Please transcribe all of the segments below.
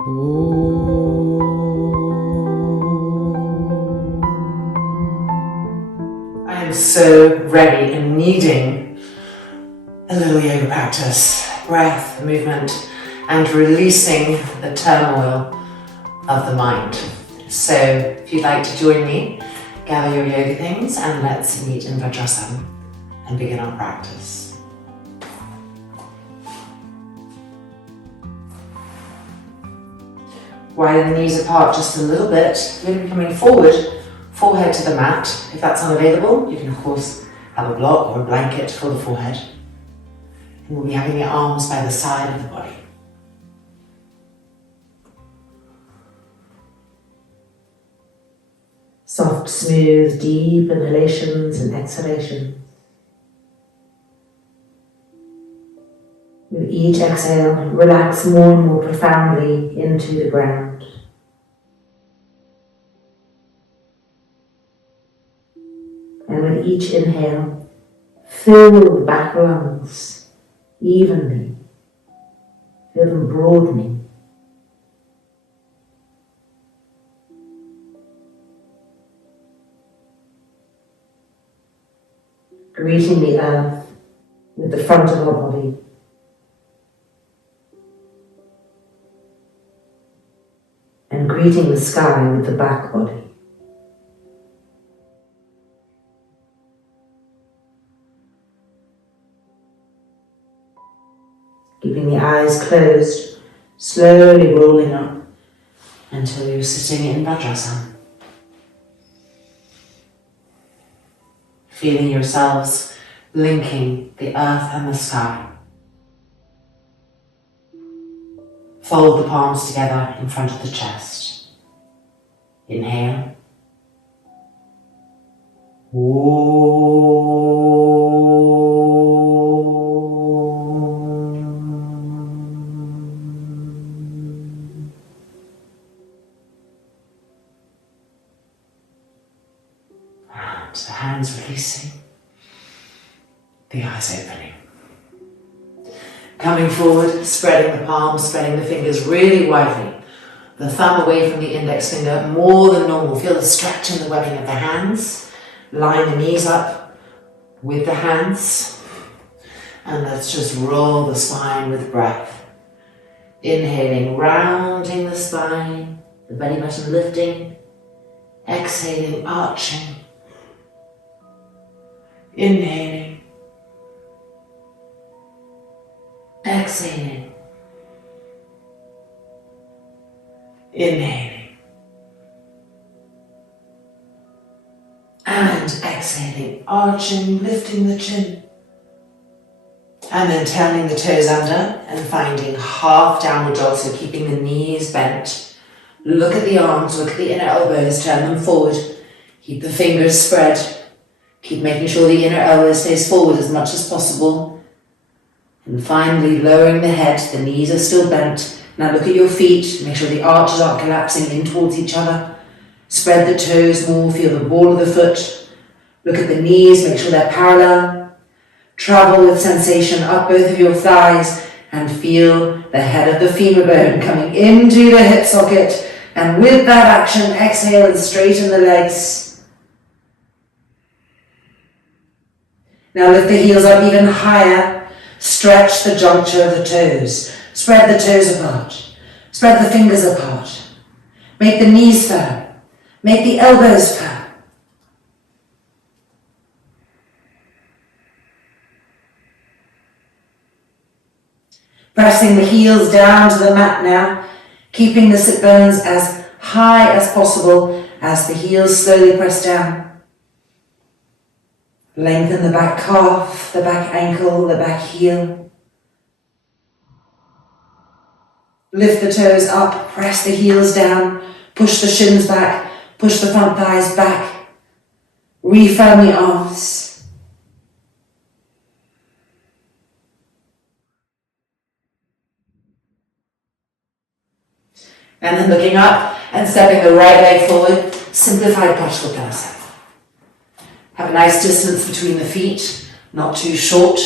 I am so ready and needing a little yoga practice, breath, movement, and releasing the turmoil of the mind. So if you'd like to join me, gather your yoga things and let's meet in Vajrasana and begin our practice. Widen the knees apart just a little bit, maybe coming forward, forehead to the mat. If that's unavailable, you can of course have a block or a blanket for the forehead. And we'll be having the arms by the side of the body. Soft, smooth, deep inhalations and exhalations. With each exhale, relax more and more profoundly into the ground. And with each inhale, fill the back lungs evenly. Feel them broadening. Greeting the earth with the front of our body. And greeting the sky with the back body. Keeping the eyes closed, slowly rolling up until you're sitting in Vajrasana. Feeling yourselves linking the earth and the sky. Fold the palms together in front of the chest. Inhale. And the hands releasing, the eyes opening. Coming forward, spreading the palms, spreading the fingers really widely. The thumb away from the index finger, more than normal. Feel the stretch in the webbing of the hands. Line the knees up with the hands. And let's just roll the spine with breath. Inhaling, rounding the spine, the belly button lifting. Exhaling, arching. Inhaling. Exhaling. Inhaling. And exhaling, arching, lifting the chin. And then turning the toes under and finding half downward dog, so keeping the knees bent. Look at the arms, look at the inner elbows, turn them forward. Keep the fingers spread. Keep making sure the inner elbow stays forward as much as possible. And finally, lowering the head, the knees are still bent. Now look at your feet, make sure the arches aren't collapsing in towards each other. Spread the toes more, feel the ball of the foot. Look at the knees, make sure they're parallel. Travel with sensation up both of your thighs and feel the head of the femur bone coming into the hip socket. And with that action, exhale and straighten the legs. Now lift the heels up even higher. Stretch the juncture of the toes. Spread the toes apart. Spread the fingers apart. Make the knees firm. Make the elbows firm. Pressing the heels down to the mat now, keeping the sit bones as high as possible as the heels slowly press down. Lengthen the back calf, the back ankle, the back heel. Lift the toes up, press the heels down, push the shins back, push the front thighs back. Refirm the arms. And then looking up and stepping the right leg forward, simplified Paschimottanasana. Have a nice distance between the feet, not too short.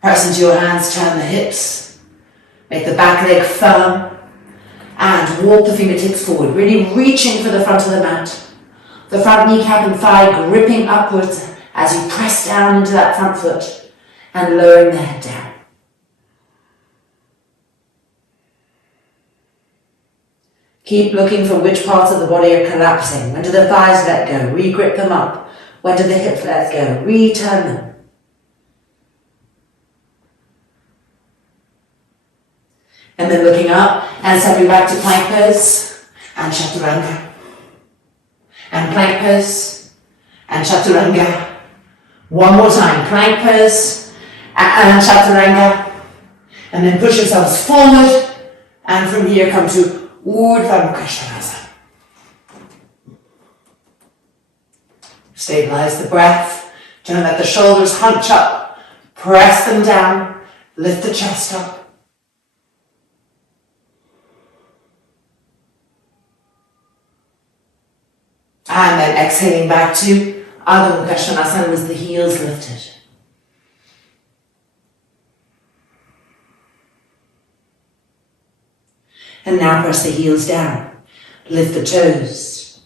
Press into your hands, turn the hips. Make the back leg firm. And walk the fingertips forward, really reaching for the front of the mat. The front kneecap and thigh gripping upwards as you press down into that front foot and lowering the head down. Keep looking for which parts of the body are collapsing. When do the thighs let go? Re-grip them up. When do the hips let go? Return them. And then looking up and stepping back to plank pose and chaturanga. And plank pose and chaturanga. One more time, plank pose and chaturanga. And then push yourselves forward, and from here come to Urdhva Mukha Svanasana. Stabilize the breath. Don't let the shoulders hunch up. Press them down. Lift the chest up. And then exhaling back to Adho Mukha Svanasana with the heels lifted. And now press the heels down. Lift the toes.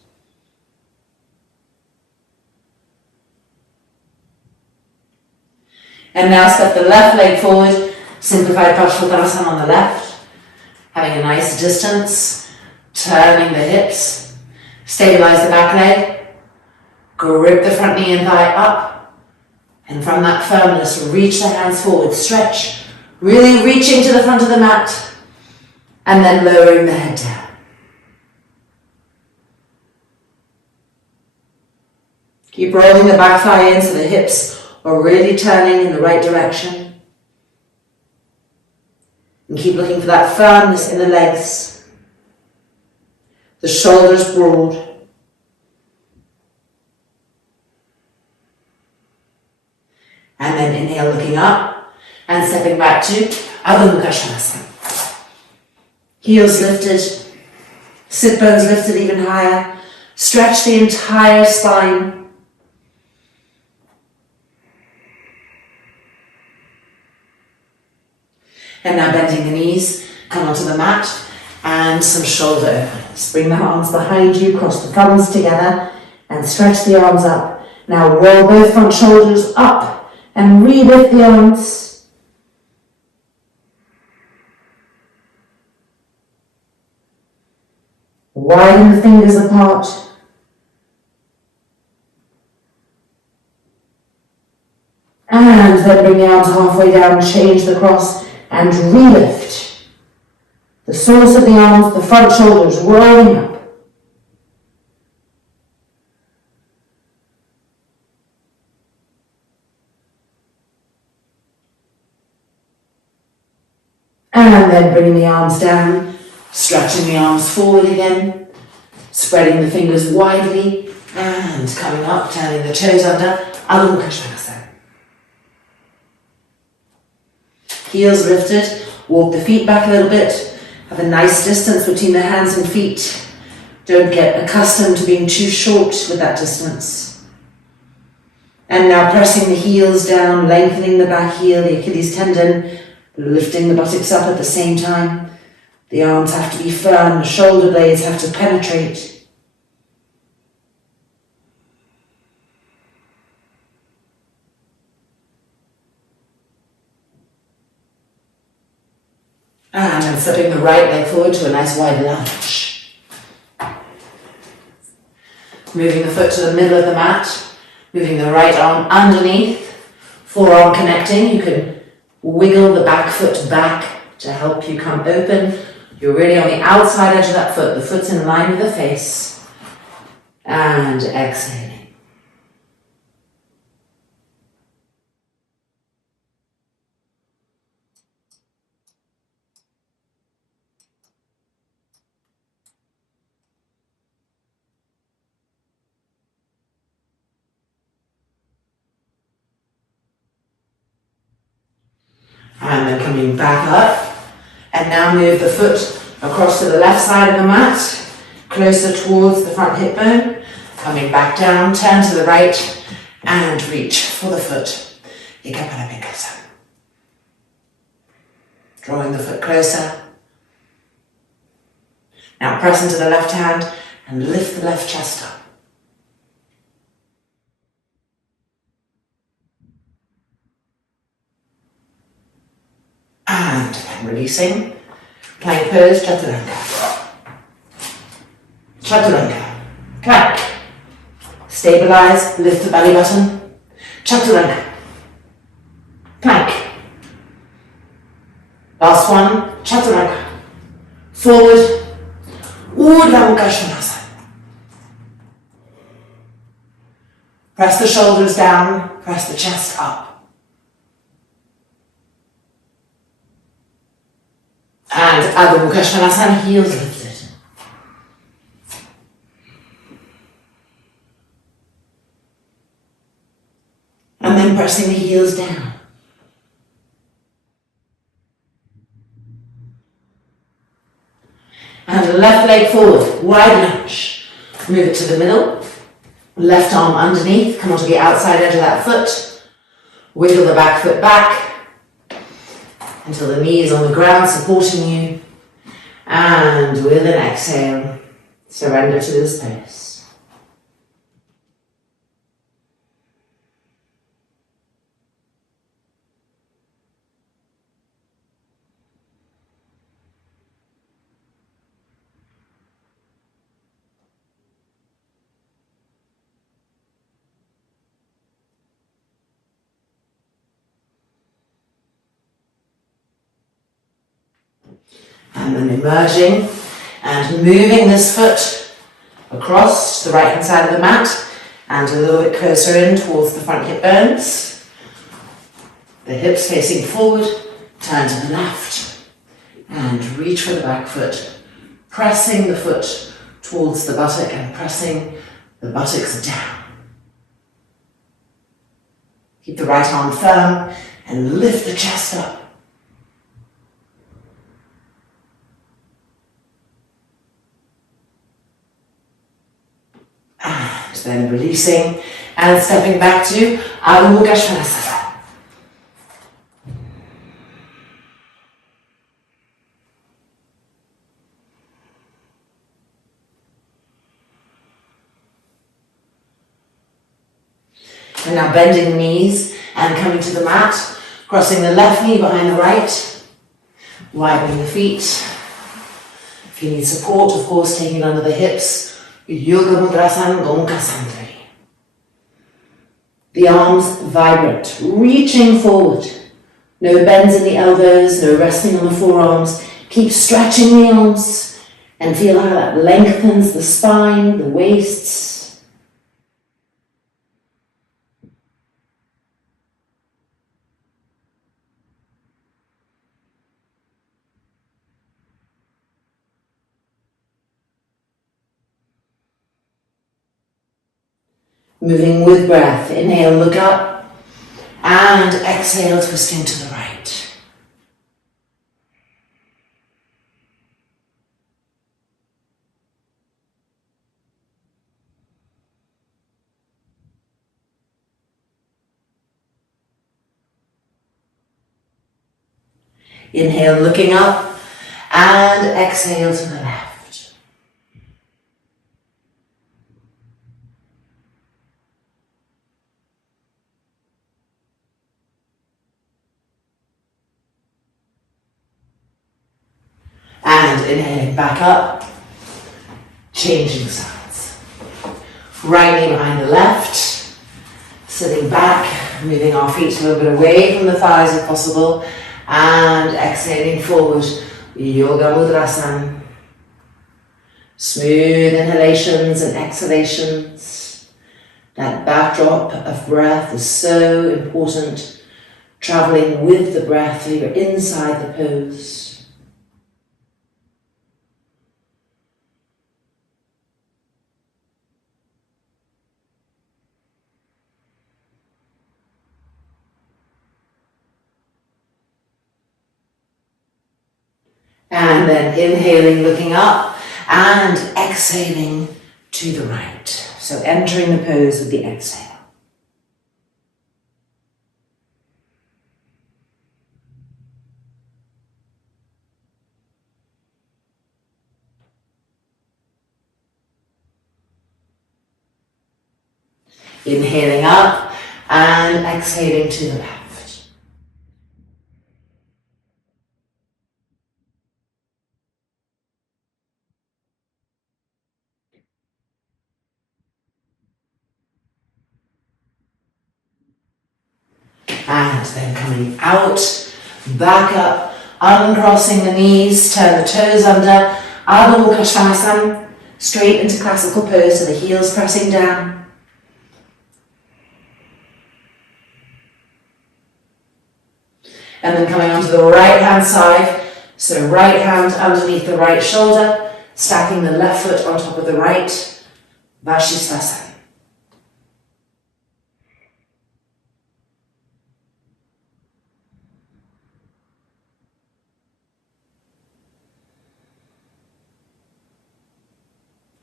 And now step the left leg forward. Simplified Paschimottanasana on the left. Having a nice distance. Turning the hips. Stabilize the back leg. Grip the front knee and thigh up. And from that firmness, reach the hands forward. Stretch. Really reaching to the front of the mat. And then lowering the head down. Keep rolling the back thigh in so the hips are really turning in the right direction. And keep looking for that firmness in the legs. The shoulders broad. And then inhale, looking up and stepping back to Adho Mukha Svanasana. Heels lifted, sit bones lifted even higher. Stretch the entire spine. And now bending the knees, come onto the mat and some shoulder openings. Bring the arms behind you, cross the thumbs together and stretch the arms up. Now roll both front shoulders up and re-lift the arms. Widen the fingers apart. And then bring the arms halfway down, change the cross and re-lift. The source of the arms, the front shoulders rolling up. And then bringing the arms down. Stretching the arms forward again, spreading the fingers widely, and coming up, turning the toes under, Adho Mukha Svanasana. Heels lifted, walk the feet back a little bit, have a nice distance between the hands and feet. Don't get accustomed to being too short with that distance. And now pressing the heels down, lengthening the back heel, the Achilles tendon, lifting the buttocks up at the same time. The arms have to be firm, the shoulder blades have to penetrate. And then stepping the right leg forward to a nice wide lunge. Moving the foot to the middle of the mat, moving the right arm underneath, forearm connecting. You can wiggle the back foot back to help you come open. You're really on the outside edge of that foot. The foot's in line with the face. And exhaling. And then coming back up. And now move the foot across to the left side of the mat, closer towards the front hip bone. Coming back down, turn to the right, and reach for the foot. Ikapana Pinkasa. Drawing the foot closer. Now press into the left hand and lift the left chest up. And then releasing. Plank pose, chaturanga. Chaturanga. Plank. Stabilize, lift the belly button. Chaturanga. Plank. Last one, chaturanga. Forward. Urdhva Mukha Svanasana. Press the shoulders down, press the chest up. And Adho Mukha Svanasana, heels lifted. And then pressing the heels down. And left leg forward, wide lunge. Move it to the middle. Left arm underneath, come onto the outside edge of that foot. Wiggle the back foot back until the knee is on the ground supporting you. And with an exhale, surrender to this pose. And then emerging and moving this foot across to the right hand side of the mat and a little bit closer in towards the front hip bones. The hips facing forward, turn to the left and reach for the back foot, pressing the foot towards the buttock and pressing the buttocks down. Keep the right arm firm and lift the chest up. And then releasing and stepping back to Adho Mukha Svanasana. And now bending the knees and coming to the mat, crossing the left knee behind the right, widening the feet. If you need support, of course, taking it under the hips. Yoga Mudrasana Gomukha Sandri. The arms vibrate, reaching forward. No bends in the elbows, no resting on the forearms. Keep stretching the arms and feel how that lengthens the spine, the waists. Moving with breath, inhale, look up, and exhale, twisting to the right. Inhale, looking up, and exhale to the left. And inhaling back up, changing sides. Right knee behind the left, sitting back, moving our feet a little bit away from the thighs if possible, and exhaling forward, Yoga Mudrasana. Smooth inhalations and exhalations. That backdrop of breath is so important, traveling with the breath so you're inside the pose. And then inhaling, looking up, and exhaling to the right. So entering the pose with the exhale. Inhaling up and exhaling to the left. And then coming out, back up, uncrossing the knees, turn the toes under, Adho Mukha Svanasana, straight into classical pose, so the heels pressing down. And then coming onto the right hand side, so right hand underneath the right shoulder, stacking the left foot on top of the right, Vashisthasana.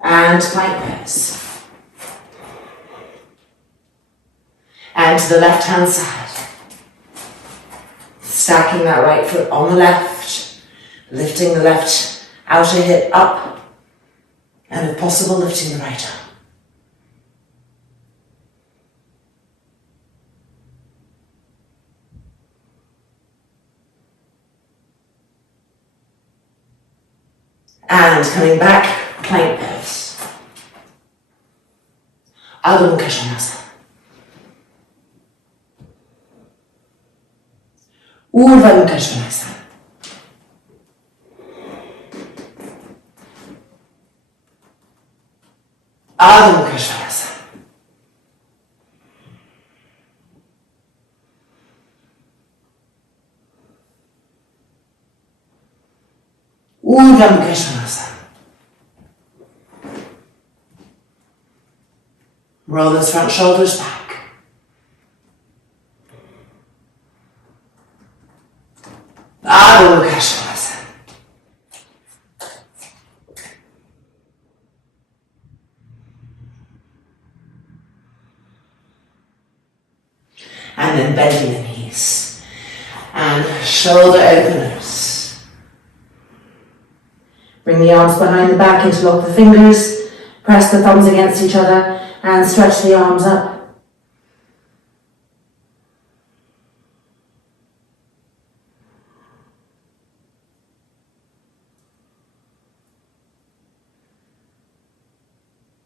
And plank pose. And to the left hand side. Stacking that right foot on the left, lifting the left outer hip up, and if possible, lifting the right arm. And coming back, plank pose. Adho Mukha Svanasana. Urdhva Mukha Svanasana. Adho Mukha Svanasana. Urdhva Mukha Svanasana. Roll those front shoulders back. Adho Mukha Svanasana. And then bending the knees. And shoulder openers. Bring the arms behind the back, interlock the fingers. Press the thumbs against each other and stretch the arms up.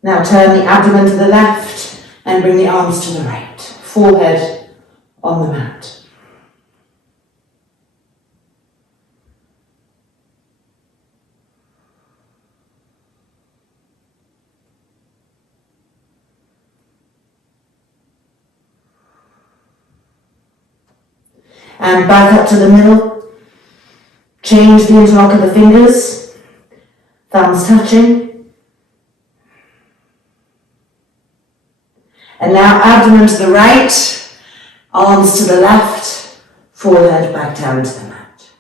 Now turn the abdomen to the left and bring the arms to the right. Forehead on the mat. And back up to the middle. Change the interlock of the fingers. Thumbs touching. And now abdomen to the right, arms to the left, forehead back down to the mat.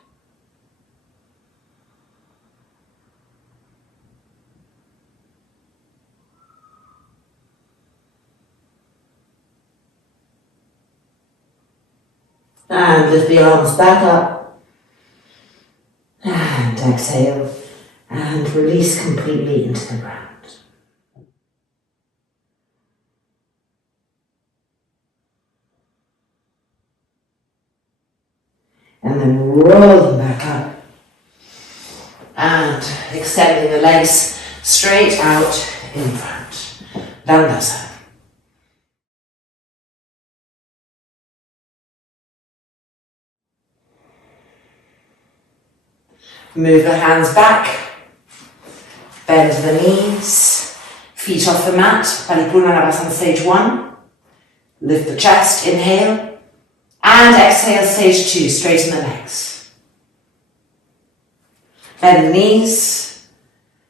And lift the arms back up. And exhale. And release completely into the ground. And then roll them back up. And extending the legs straight out in front. Dandasana. Move the hands back. Bend the knees. Feet off the mat. Paripurna Navasana stage 1. Lift the chest, inhale. And exhale, stage 2, straighten the legs. Bend the knees.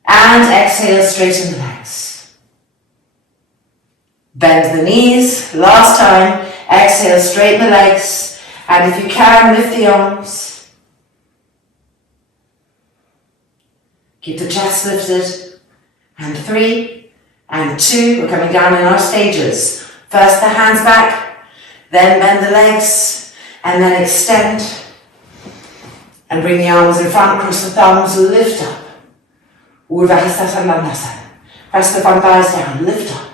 And exhale, straighten the legs. Bend the knees, last time. Exhale, straighten the legs. And if you can, lift the arms. Keep the chest lifted. And 3, and 2, we're coming down in our stages. First the hands back. Then bend the legs, and then extend, and bring the arms in front, cross the thumbs, lift up. Urdhva Hasta Dandasana. Press the front thighs down, lift up.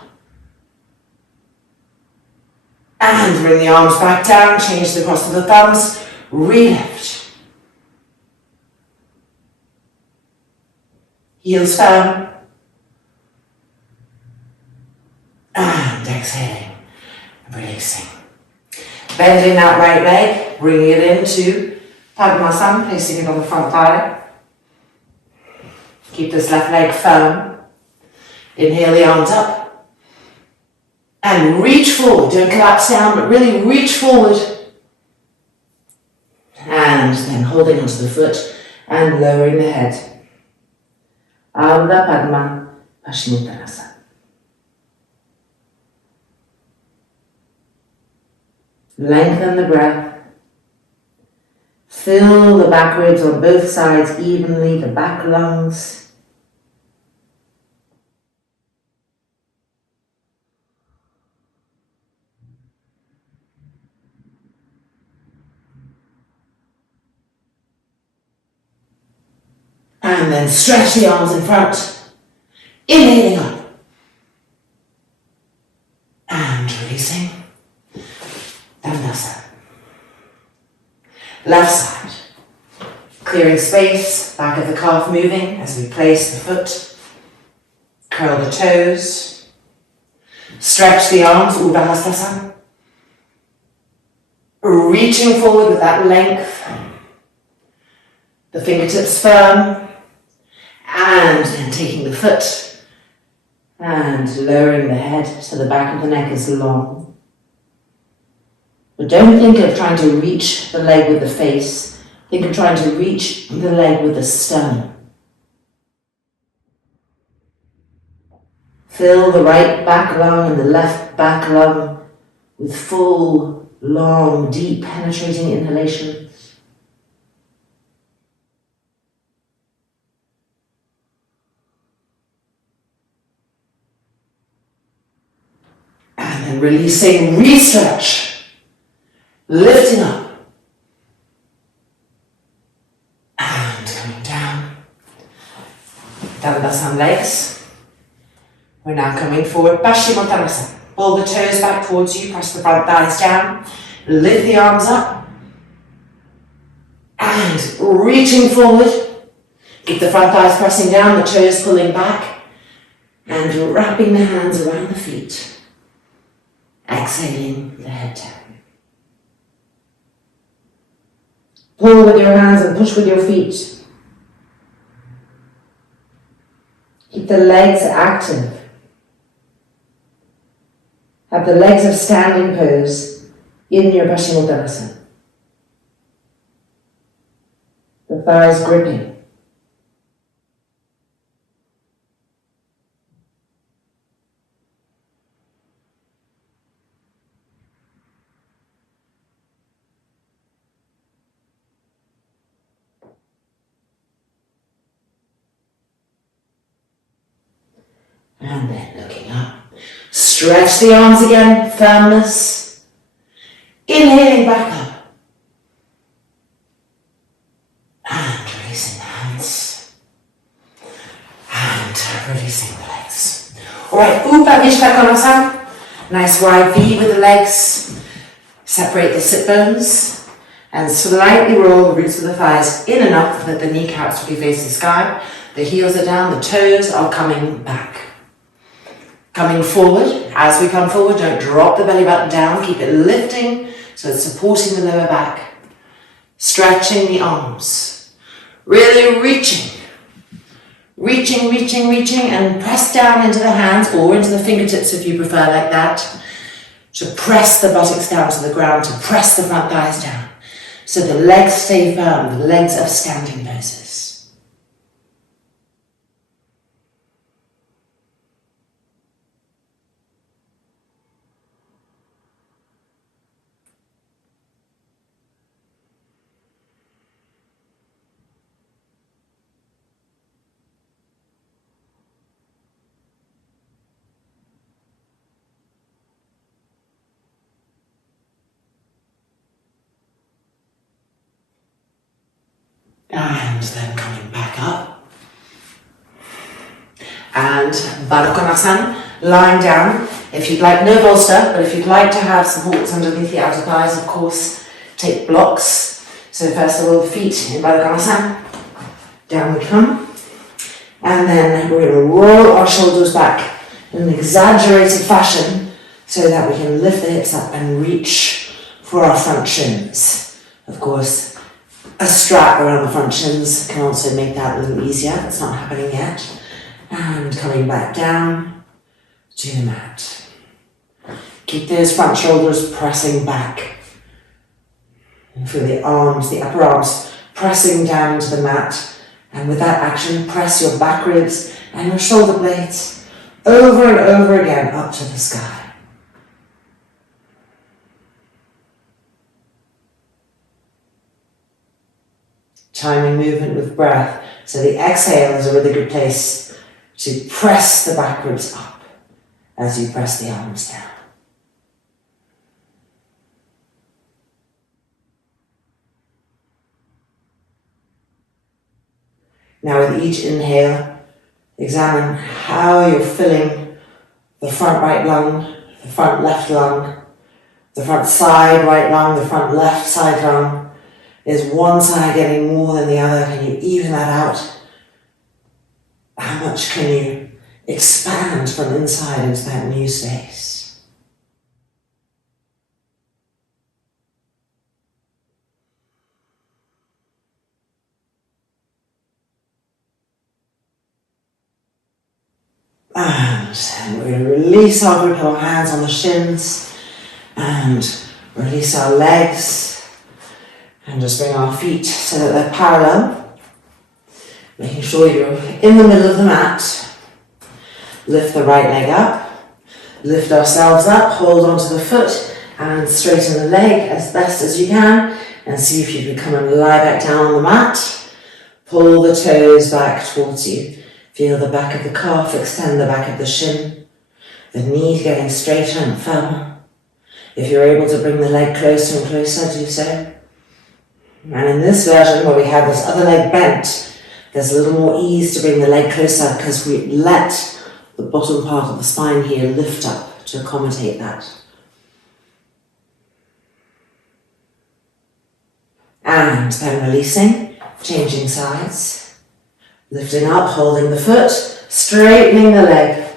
And bring the arms back down, change the cross of the thumbs, re-lift. Heels firm. And exhaling, releasing. Bending that right leg, bringing it into Padmasana, placing it on the front thigh. Keep this left leg firm. Inhale the arms up. And reach forward, don't collapse down, but really reach forward. And then holding onto the foot and lowering the head. Ardha Padma Paschimottanasana. Lengthen the breath. Fill the back ribs on both sides evenly, the back lungs. And then stretch the arms in front. Inhaling up. And releasing. Dandasana. Left side. Clearing space, back of the calf moving as we place the foot. Curl the toes. Stretch the arms, Urdhva Hastasana. Reaching forward with that length. The fingertips firm. And then taking the foot and lowering the head so the back of the neck is long. But don't think of trying to reach the leg with the face. Think of trying to reach the leg with the sternum. Fill the right back lung and the left back lung with full, long, deep, penetrating inhalation. And then releasing, re-stretch, lifting up, and coming down. Dandasana legs. We're now coming forward, Paschimottanasana. Pull the toes back towards you, press the front thighs down, lift the arms up, and reaching forward. Keep the front thighs pressing down, the toes pulling back, and wrapping the hands around the feet. Exhaling the head down. Pull with your hands and push with your feet. Keep the legs active. Have the legs of standing pose in your Paschimottanasana. The thighs gripping. And then looking up. Stretch the arms again, firmness. Inhaling back up. And releasing the hands. And releasing the legs. Alright, Uppa Vishvakonasana. Nice wide V with the legs. Separate the sit bones. And slightly roll the roots of the thighs in enough that the kneecaps will be facing the sky. The heels are down, the toes are coming back. Coming forward, as we come forward, don't drop the belly button down, keep it lifting so it's supporting the lower back. Stretching the arms, really reaching, and press down into the hands or into the fingertips if you prefer like that. To press the buttocks down to the ground, to press the front thighs down. So the legs stay firm, the legs are standing poses. And then coming back up. And Baddha Konasana, lying down, If you'd like, no bolster, but if you'd like to have supports underneath the outer thighs, of course, take blocks. So first of all, feet in Baddha, down we come. And then we're going to roll our shoulders back in an exaggerated fashion so that we can lift the hips up and reach for our front shins. Of course, a strap around the front shins can also make that a little easier. That's not happening yet. And coming back down to the mat. Keep those front shoulders pressing back. And feel the arms, the upper arms, pressing down to the mat. And with that action, press your back ribs and your shoulder blades over and over again up to the sky. Timing movement with breath. So the exhale is a really good place to press the back ribs up as you press the arms down. Now with each inhale, examine how you're filling the front right lung, the front left lung, the front side right lung, the front left side lung. Is one side getting more than the other? Can you even that out? How much can you expand from inside into that new space? And we're going to release our grip of our hands on the shins and release our legs and just bring our feet so that they're parallel. Making sure you're in the middle of the mat. Lift the right leg up. Lift ourselves up, hold onto the foot and straighten the leg as best as you can and see if you can come and lie back down on the mat. Pull the toes back towards you. Feel the back of the calf, extend the back of the shin, the knee getting straighter and firmer. If you're able to bring the leg closer and closer, do so. And in this version where we have this other leg bent, there's a little more ease to bring the leg closer because we let the bottom part of the spine here lift up to accommodate that. And then releasing, changing sides. Lifting up, holding the foot, straightening the leg.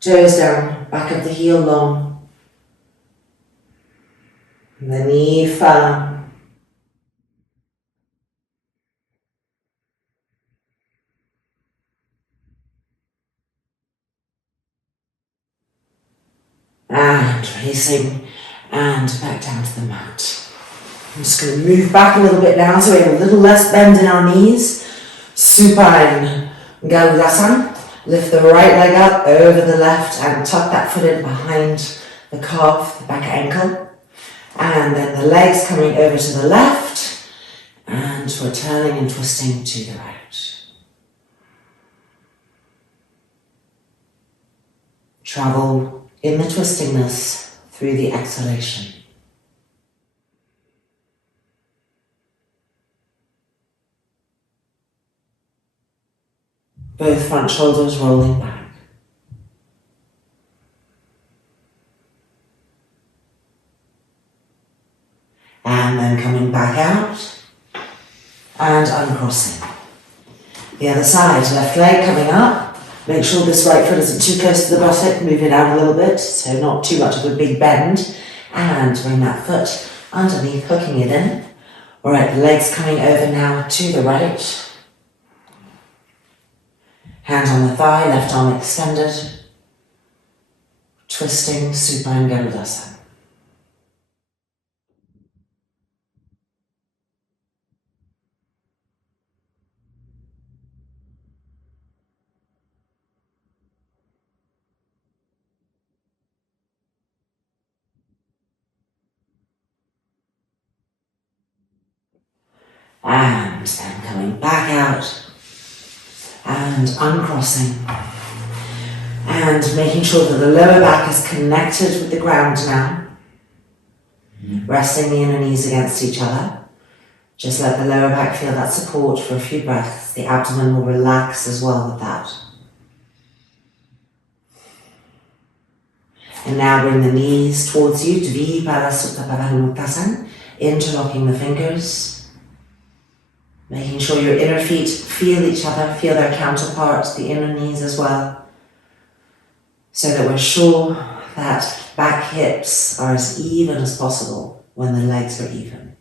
Toes down, back of the heel long. And the knee firm. And releasing, and back down to the mat. I'm just going to move back a little bit now so we have a little less bend in our knees. Supine Garudasana. Lift the right leg up over the left and tuck that foot in behind the calf, the back ankle. And then the legs coming over to the left and we're turning and twisting to the right. Travel in the twistingness through the exhalation. Both front shoulders rolling back. And then coming back out and uncrossing. The other side, left leg coming up. Make sure this right foot isn't too close to the buttock. Move it out a little bit, so not too much of a big bend. And bring that foot underneath, hooking it in. All right, the legs coming over now to the right. Hand on the thigh, left arm extended. Twisting supine Garudasana. And then coming back out. And uncrossing and making sure that the lower back is connected with the ground now, resting the inner knees against each other. Just let the lower back feel that support for a few breaths. The abdomen will relax as well with that. And now bring the knees towards you, interlocking the fingers, making sure your inner feet feel each other, feel their counterpart, the inner knees as well, so that we're sure that back hips are as even as possible when the legs are even.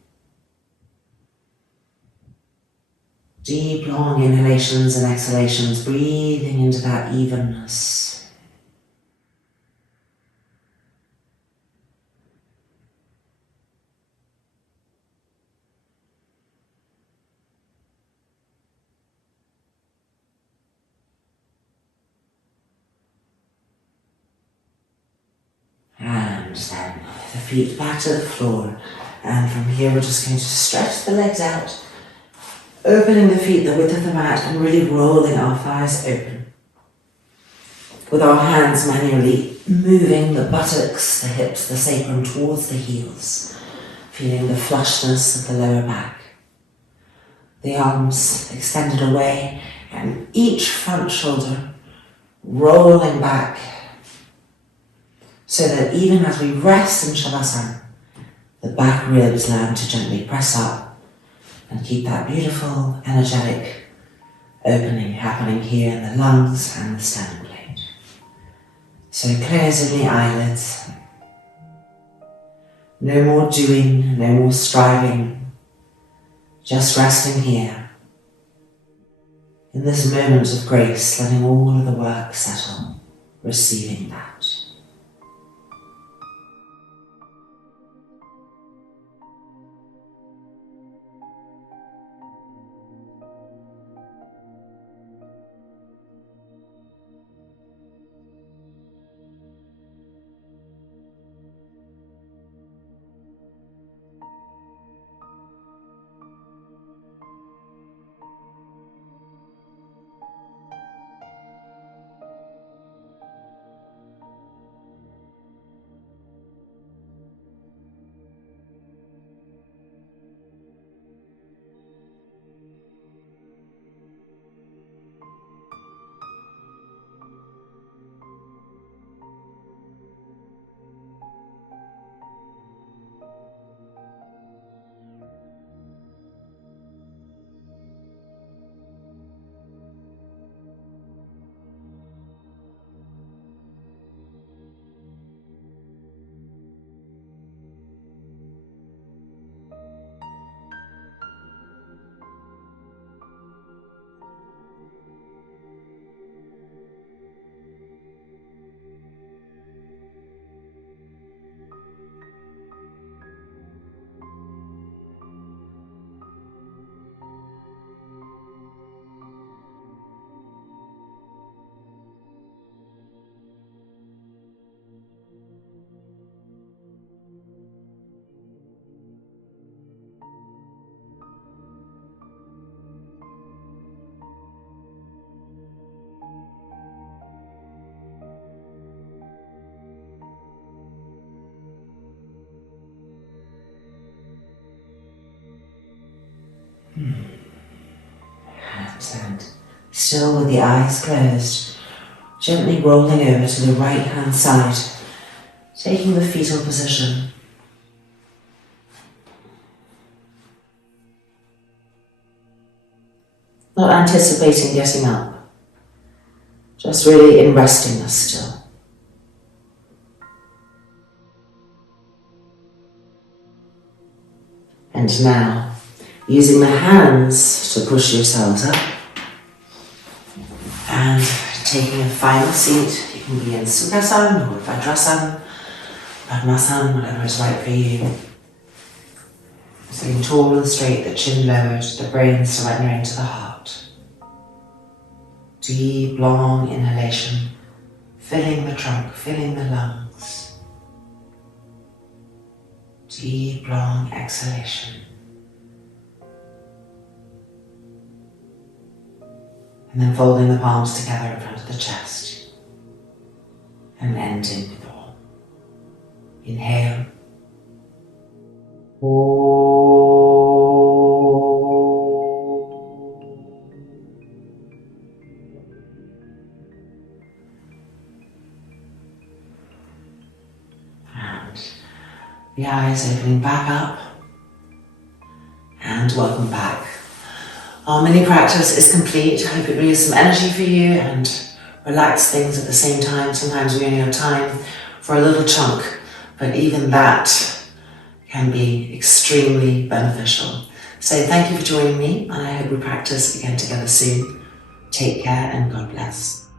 Deep, long inhalations and exhalations, breathing into that evenness. And then the feet back to the floor. And from here we're just going to stretch the legs out, opening the feet the width of the mat and really rolling our thighs open. With our hands manually moving the buttocks, the hips, the sacrum towards the heels, feeling the flushness of the lower back. The arms extended away and each front shoulder rolling back, so that even as we rest in Shavasana, the back ribs learn to gently press up and keep that beautiful, energetic opening happening here in the lungs and the sternum plate. So closing the eyelids. No more doing, no more striving, just resting here. In this moment of grace, letting all of the work settle, receiving that. And still with the eyes closed, gently rolling over to the right hand side, taking the fetal position. Not anticipating getting up, just really in restingness still. And now, using the hands to push yourselves up and taking a final seat. You can be in Sukhasana or Vajrasana, Padmasana, whatever is right for you. Sitting tall and straight, the chin lowered, the brain surrendering to the heart. Deep, long inhalation, filling the trunk, filling the lungs. Deep, long exhalation. And then folding the palms together in front of the chest. And ending with all. Inhale. The eyes opening back up. And welcome back. Our mini practice is complete. I hope it released some energy for you and relax things at the same time. Sometimes we only have time for a little chunk, but even that can be extremely beneficial. So thank you for joining me, and I hope we practice again together soon. Take care and God bless.